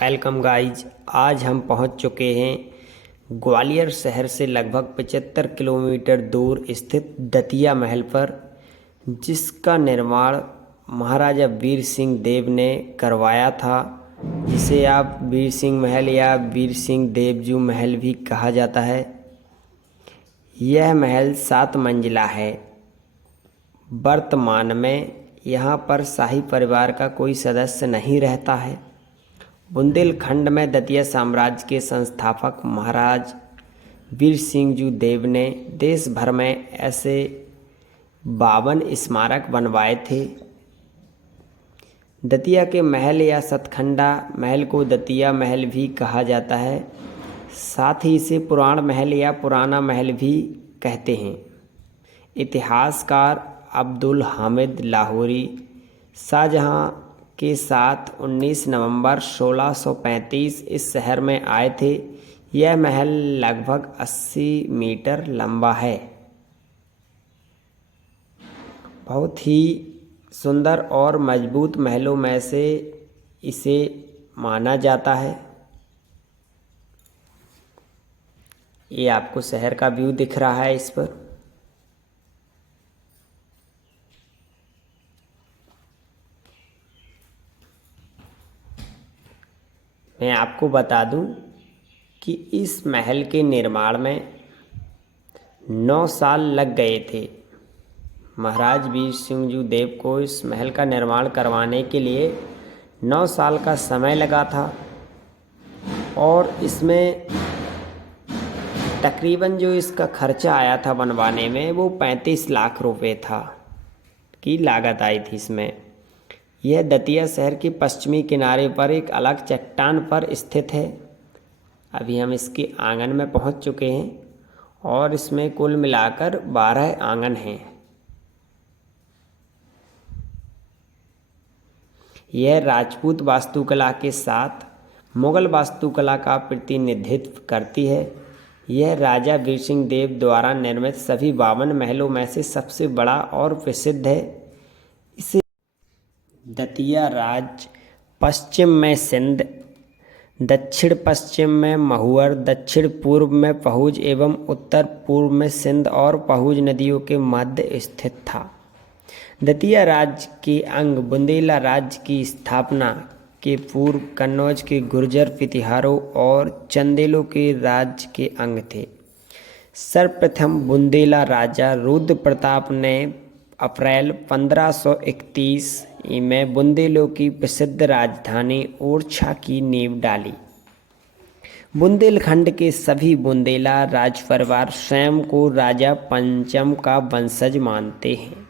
Welcome guys. आज हम पहुंच चुके हैं ग्वालियर शहर से लगभग 75 किलोमीटर दूर स्थित दतिया महल पर, जिसका निर्माण महाराजा वीर सिंह देव ने करवाया था, जिसे आप वीर सिंह महल या वीर सिंह देवजू महल भी कहा जाता है। यह महल 7 मंजिला है। वर्तमान में यहाँ पर शाही परिवार का कोई सदस्य नहीं रहता है। बुंदेलखंड में दतिया साम्राज्य के संस्थापक महाराज वीर सिंह जी देव ने देश भर में ऐसे 52 स्मारक बनवाए थे। दतिया के महल या सतखंडा महल को दतिया महल भी कहा जाता है। साथ ही इसे पुराण महल या पुराना महल भी कहते हैं। इतिहासकार अब्दुल हामिद लाहौरी शाहजहां के साथ 19 नवंबर 1635 इस शहर में आए थे। यह महल लगभग 80 मीटर लंबा है। बहुत ही सुंदर और मजबूत महलों में से इसे माना जाता है। ये आपको शहर का व्यू दिख रहा है इस पर। मैं आपको बता दूं कि इस महल के निर्माण में 9 साल लग गए थे। महाराज वीर सिंह जी देव को इस महल का निर्माण करवाने के लिए 9 साल का समय लगा था और इसमें तकरीबन जो इसका खर्चा आया था बनवाने में वो 35 लाख रुपए था की लागत आई थी इसमें। यह दतिया शहर के पश्चिमी किनारे पर एक अलग चट्टान पर स्थित है। अभी हम इसके आंगन में पहुंच चुके हैं और इसमें कुल मिलाकर 12 आंगन हैं। यह राजपूत वास्तुकला के साथ मुगल वास्तुकला का प्रतिनिधित्व करती है। यह राजा वीर सिंह देव द्वारा निर्मित सभी 52 महलों में से सबसे बड़ा और प्रसिद्ध है। इसे दतिया राज्य पश्चिम में सिंध, दक्षिण पश्चिम में महुवर, दक्षिण पूर्व में पहुज एवं उत्तर पूर्व में सिंध और पहुज नदियों के मध्य स्थित था। दतिया राज्य के अंग बुंदेला राज्य की स्थापना के पूर्व कन्नौज के गुर्जर प्रतिहारों और चंदेलों के राज्य के अंग थे। सर्वप्रथम बुंदेला राजा रुद्र प्रताप ने अप्रैल 1531 में बुंदेलों की प्रसिद्ध राजधानी ओरछा की नींव डाली। बुंदेलखंड के सभी बुंदेला राजपरिवार स्वयं को राजा पंचम का वंशज मानते हैं।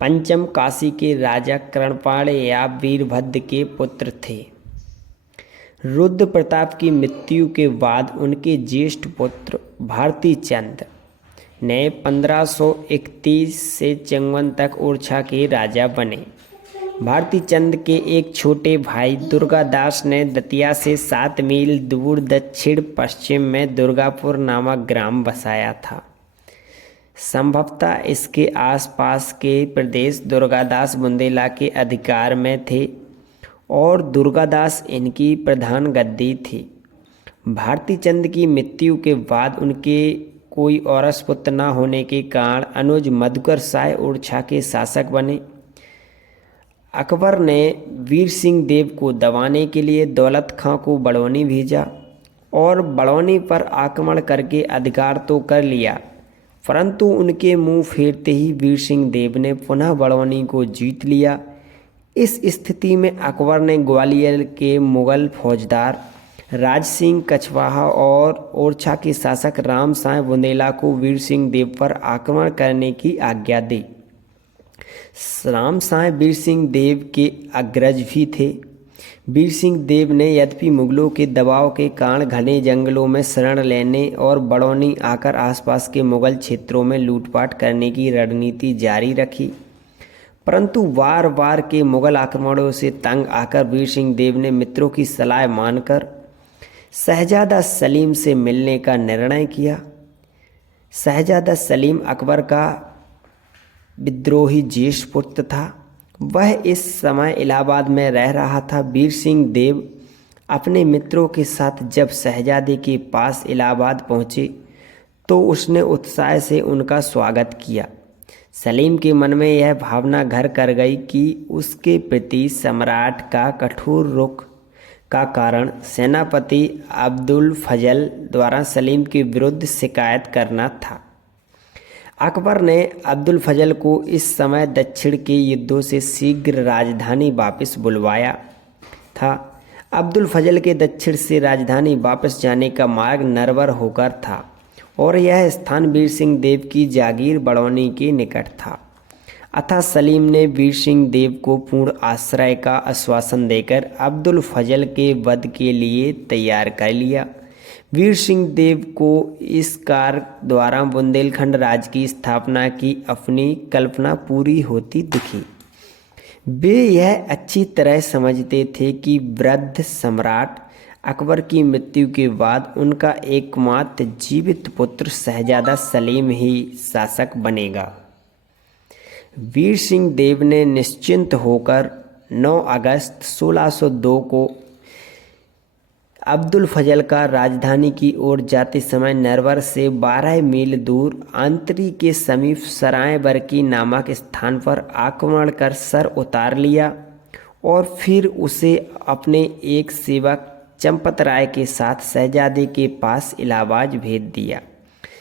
पंचम काशी के राजा कर्णपाल या वीरभद्र के पुत्र थे। रुद्र प्रताप की मृत्यु के बाद उनके ज्येष्ठ पुत्र भारती चंद ने 1531 से 54 तक ओरछा के राजा बने। भारती चंद के एक छोटे भाई दुर्गादास ने दतिया से 7 मील दूर दक्षिण पश्चिम में दुर्गापुर नामक ग्राम बसाया था। संभवतः इसके आसपास के प्रदेश दुर्गादास बुंदेला के अधिकार में थे और दुर्गादास इनकी प्रधान गद्दी थी। भारती चंद की मृत्यु के बाद उनके कोई औरस पुत्र न होने के कारण अनुज मधुकर शाह ओरछा के शासक बने। अकबर ने वीर सिंह देव को दबाने के लिए दौलत खां को बड़ौनी भेजा और बड़ौनी पर आक्रमण करके अधिकार तो कर लिया, परंतु उनके मुंह फेरते ही वीर सिंह देव ने पुनः बड़ौनी को जीत लिया। इस स्थिति में अकबर ने ग्वालियर के मुगल फौजदार राज सिंह कछवाहा और ओरछा के शासक राम साय बुंदेला को वीर सिंह देव पर आक्रमण करने की आज्ञा दी। राम साय वीर सिंह देव के अग्रज भी थे। वीर सिंह देव ने यद्यपि मुगलों के दबाव के कारण घने जंगलों में शरण लेने और बड़ौनी आकर आसपास के मुगल क्षेत्रों में लूटपाट करने की रणनीति जारी रखी, परंतु बार बार के मुगल आक्रमणों से तंग आकर वीर सिंह देव ने मित्रों की सलाह मानकर शहजादा सलीम से मिलने का निर्णय किया। शहजादा सलीम अकबर का विद्रोही ज्येष्ठ पुत्र था। वह इस समय इलाहाबाद में रह रहा था। वीर सिंह देव अपने मित्रों के साथ जब शहजादे के पास इलाहाबाद पहुँचे तो उसने उत्साह से उनका स्वागत किया। सलीम के मन में यह भावना घर कर गई कि उसके प्रति सम्राट का कठोर रुख का कारण सेनापति अब्दुल फजल द्वारा सलीम के विरुद्ध शिकायत करना था। अकबर ने अब्दुल फजल को इस समय दक्षिण के युद्धों से शीघ्र राजधानी वापस बुलवाया था। अब्दुल फजल के दक्षिण से राजधानी वापस जाने का मार्ग नरवर होकर था और यह स्थान वीर सिंह देव की जागीर बड़ौनी के निकट था। अतः सलीम ने वीर सिंह देव को पूर्ण आश्रय का आश्वासन देकर अब्दुल फजल के वध के लिए तैयार कर लिया। वीर सिंह देव को इस कार्य द्वारा बुंदेलखंड राज्य की स्थापना की अपनी कल्पना पूरी होती दिखी। वे यह अच्छी तरह समझते थे कि वृद्ध सम्राट अकबर की मृत्यु के बाद उनका एकमात्र जीवित पुत्र शहजादा सलीम ही शासक बनेगा। वीर सिंह देव ने निश्चिंत होकर 9 अगस्त 1602 को अब्दुल फजल का राजधानी की ओर जाते समय नरवर से 12 मील दूर आंतरी के समीप सराय बरकी नामक स्थान पर आक्रमण कर सर उतार लिया और फिर उसे अपने एक सेवक चंपत राय के साथ शहजादे के पास इलाहाबाद भेज दिया।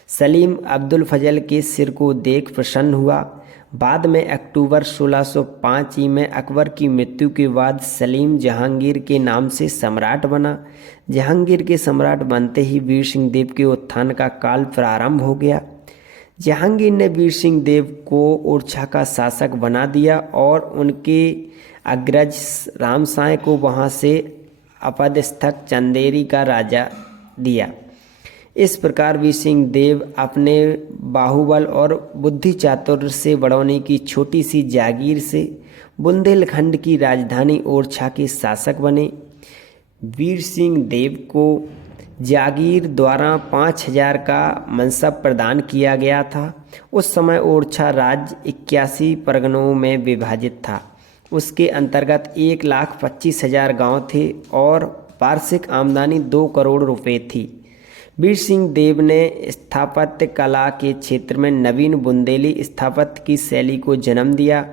सलीम अब्दुल फजल के सिर को देख प्रसन्न हुआ। बाद में अक्टूबर 1605 में अकबर की मृत्यु के बाद सलीम जहांगीर के नाम से सम्राट बना। जहांगीर के सम्राट बनते ही वीर सिंह देव के उत्थान का काल प्रारंभ हो गया। जहांगीर ने वीर सिंह देव को ओरछा का शासक बना दिया और उनके अग्रज रामसाय को वहां से अपदस्थक चंदेरी का राजा दिया। इस प्रकार वीर सिंह देव अपने बाहुबल और बुद्धि चातुर्य से बड़ौनी की छोटी सी जागीर से बुंदेलखंड की राजधानी ओरछा के शासक बने। वीर सिंह देव को जागीर द्वारा 5000 का मनसब प्रदान किया गया था। उस समय ओरछा राज्य 81 परगनों में विभाजित था। उसके अंतर्गत 1,25,000 गांव थे और वार्षिक आमदनी 2 करोड़ रुपए थी। वीर सिंह देव ने स्थापत्य कला के क्षेत्र में नवीन बुंदेली स्थापत्य की शैली को जन्म दिया।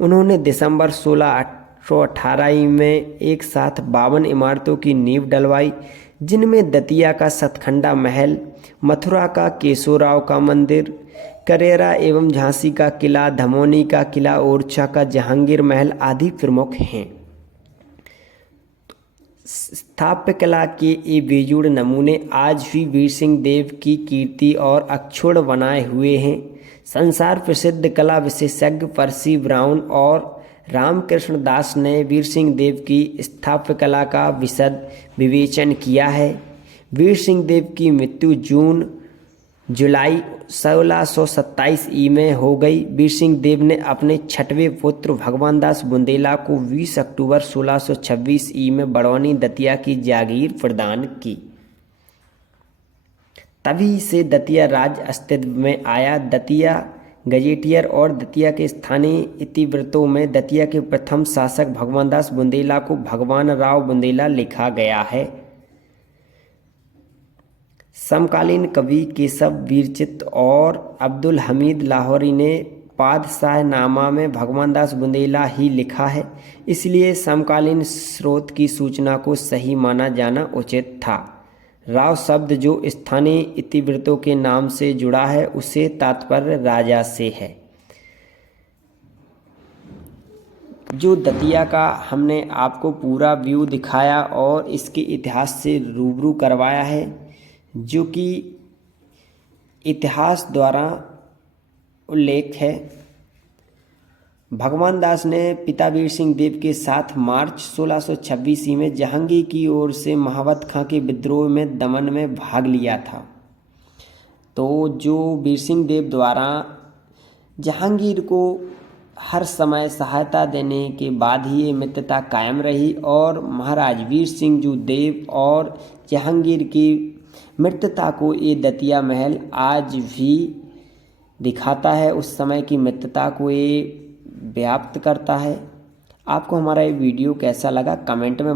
उन्होंने दिसंबर 1618 में एक साथ 52 इमारतों की नींव डलवाई, जिनमें दतिया का सतखंडा महल, मथुरा का केशवराव का मंदिर, करेरा एवं झांसी का किला, धमोनी का किला, ओरछा का जहांगीर महल आदि प्रमुख हैं। स्थापत्य कला के ये बेजोड़ नमूने आज भी वीर सिंह देव की कीर्ति और अक्षुण्ण बनाए हुए हैं। संसार प्रसिद्ध कला विशेषज्ञ पर्सी ब्राउन और रामकृष्ण दास ने वीर सिंह देव की स्थापत्य कला का विशद विवेचन किया है। वीर सिंह देव की मृत्यु जुलाई 1627 में हो गई। वीर सिंह देव ने अपने छठवें पुत्र भगवान दास बुंदेला को 20 अक्टूबर 1626 में बड़ौनी दतिया की जागीर प्रदान की। तभी से दतिया राज्य अस्तित्व में आया। दतिया गजेटियर और दतिया के स्थानीय इतिवृत्तों में दतिया के प्रथम शासक भगवान दास बुंदेला को भगवान राव बुंदेला लिखा गया है। समकालीन कवि केशव वीरचित और अब्दुल हमीद लाहौरी ने पादशाहनामा में भगवान दास बुंदेला ही लिखा है, इसलिए समकालीन स्रोत की सूचना को सही माना जाना उचित था। राव शब्द जो स्थानीय इतिवृत्तों के नाम से जुड़ा है, उसे तात्पर्य राजा से है। जो दतिया का हमने आपको पूरा व्यू दिखाया और इसके इतिहास से रूबरू करवाया है, जो कि इतिहास द्वारा उल्लेख है। भगवान दास ने पिता वीर सिंह देव के साथ मार्च 1626 में जहांगीर की ओर से महावत खां के विद्रोह में दमन में भाग लिया था। तो जो वीर सिंह देव द्वारा जहांगीर को हर समय सहायता देने के बाद ही ये मित्रता कायम रही और महाराज वीर सिंह देव और जहांगीर की मित्रता को ये दतिया महल आज भी दिखाता है। उस समय की मित्रता को ये व्याप्त करता है। आपको हमारा ये वीडियो कैसा लगा कमेंट में